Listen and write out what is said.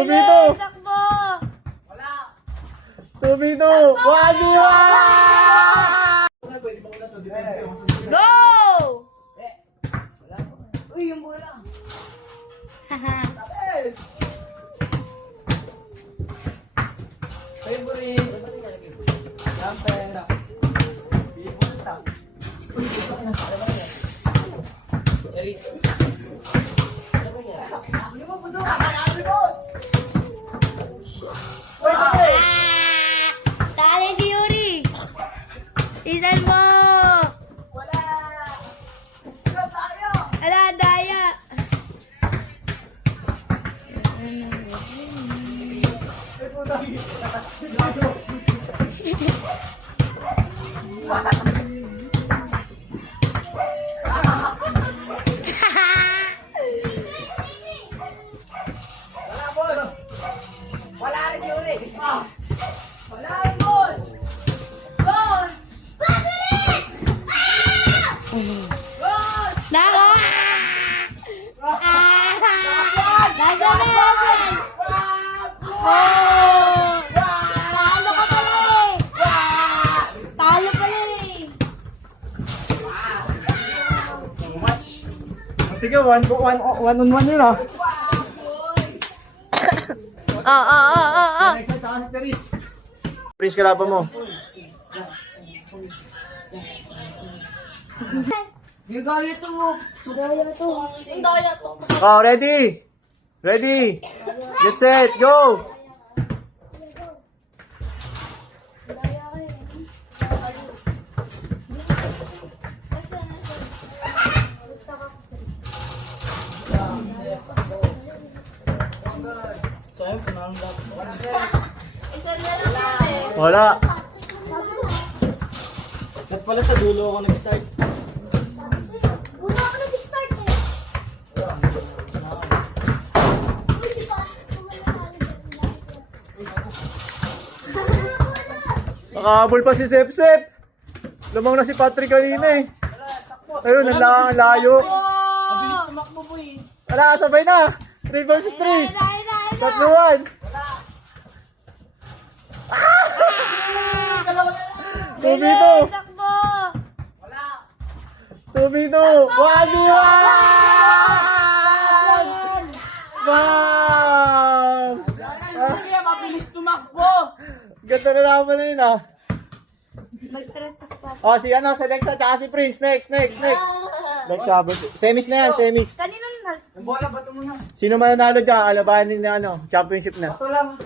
Bilis, takbo! 2v2! 1v1! Go! Uy, yung bola. Favorite. Jumper. Tali si Yuri! Isan mo! Ala, daya! Wala rin yun eh. Wala, boss! Boss! Nako! Nasa na yan! Oh! Talo ka pala eh! Talo pala eh! Sige, 1-on-1 yun ah. Next time, saka si Teres. Prince, kalaban mo. Gagaya to! Gagaya to! Ang daya to! Oh, ready? Ready? Get set, go! Isa na lang eh! Wala. Ba't pala sa dulo ako nag-start? Una ako nag-start eh! Nakahabol pa si Sep-Sep. Lumang na si Patrick kanina eh. Ayun, ang layo. Mabilis tumakbo po eh. Wala, sabay na. 3 versus 3. Tatlo 1. 2v2. Takbo! 2v2. 1v1! Bam! Kaya mabilis tumakbo. Ganda na naman na yun ah. Magtaras ka pa. Oh, si Lexa tsaka si Prince. Next. Lexa, semis na yan, semis. Kanino yung nals? Yung bola, bato mo na. Sino mananalo dyan? Alabanin na championship na. Bato lang.